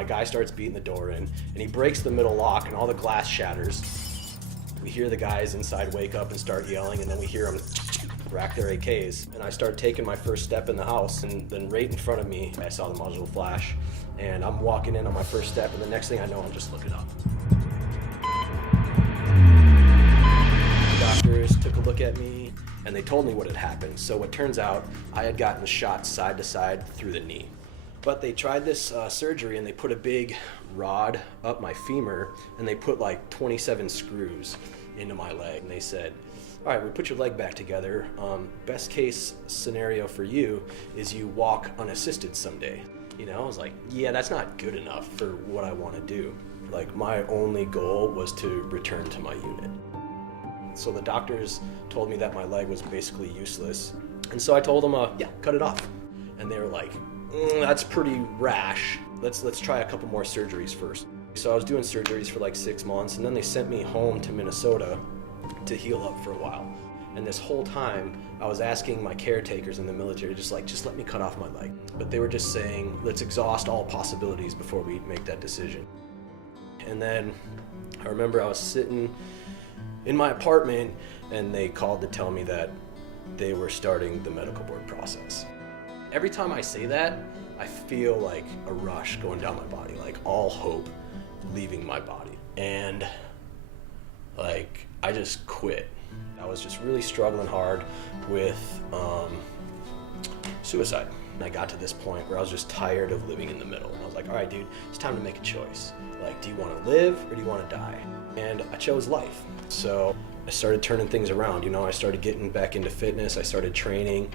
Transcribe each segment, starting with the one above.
my guy starts beating the door in, and he breaks the middle lock, and all the glass shatters. We hear the guys inside wake up and start yelling, and then we hear them rack their AKs. And I start taking my first step in the house, and then right in front of me, I saw the muzzle flash, and I'm walking in on my first step, and the next thing I know, I'm just looking up. The doctors took a look at me, and they told me what had happened. So it turns out I had gotten shot side to side through the knee. But they tried this surgery, and they put a big rod up my femur, and they put like 27 screws into my leg. And they said, all right, we put your leg back together. Best case scenario for you is you walk unassisted someday. You know, I was like, yeah, that's not good enough for what I want to do. Like, my only goal was to return to my unit. So the doctors told me that my leg was basically useless. And so I told them, yeah, cut it off. And they were like, that's pretty rash. Let's try a couple more surgeries first. So I was doing surgeries for like 6 months, and then they sent me home to Minnesota to heal up for a while. And this whole time, I was asking my caretakers in the military, just let me cut off my leg. But they were just saying, let's exhaust all possibilities before we make that decision. And then I remember I was sitting in my apartment, and they called to tell me that they were starting the medical board process. Every time I say that, I feel like a rush going down my body, like all hope leaving my body. And like, I just quit. I was just really struggling hard with suicide. And I got to this point where I was just tired of living in the middle. And I was like, all right, dude, it's time to make a choice. Like, do you want to live or do you want to die? And I chose life. So I started turning things around. You know, I started getting back into fitness. I started training.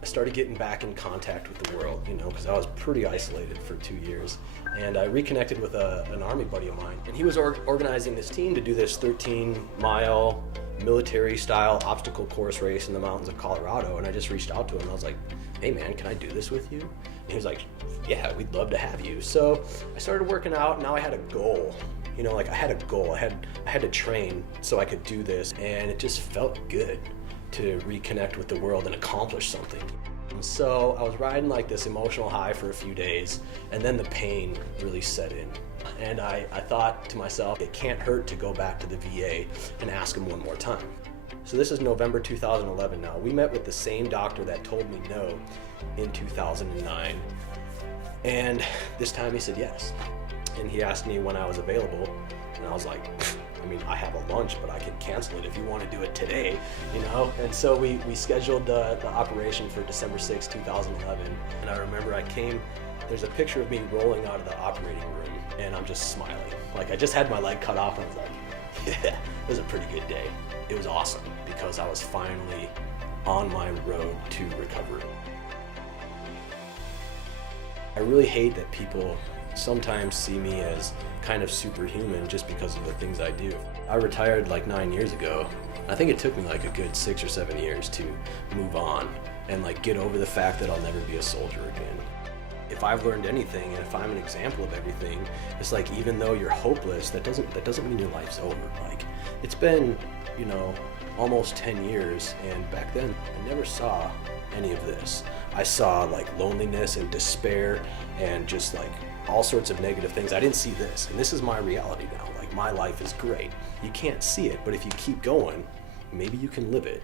I started getting back in contact with the world, you know, because I was pretty isolated for 2 years. And I reconnected with an Army buddy of mine, and he was organizing this team to do this 13-mile military-style obstacle course race in the mountains of Colorado. And I just reached out to him, and I was like, hey man, can I do this with you? And he was like, yeah, we'd love to have you. So I started working out, and now I had a goal. You know, like I had a goal. I had to train so I could do this, and it just felt good to reconnect with the world and accomplish something. And so I was riding like this emotional high for a few days, and then the pain really set in. And I thought to myself, it can't hurt to go back to the VA and ask them one more time. So this is November 2011 now. We met with the same doctor that told me no in 2009. And this time he said yes. And he asked me when I was available, and I was like, I mean, I have a lunch, but I can cancel it if you want to do it today, you know? And so we scheduled the operation for December 6, 2011. And I remember there's a picture of me rolling out of the operating room, and I'm just smiling. Like, I just had my leg cut off, and I was like, yeah, it was a pretty good day. It was awesome because I was finally on my road to recovery. I really hate that people sometimes see me as kind of superhuman just because of the things I do. I retired like 9 years ago. I think it took me like a good 6 or 7 years to move on and like get over the fact that I'll never be a soldier again. If I've learned anything, and if I'm an example of everything, it's like, even though you're hopeless, that doesn't mean your life's over. Like, it's been, you know, almost 10 years, and back then I never saw any of this. I saw like loneliness and despair and just like all sorts of negative things. I didn't see this, and this is my reality now. Like, my life is great. You can't see it, but if you keep going, maybe you can live it.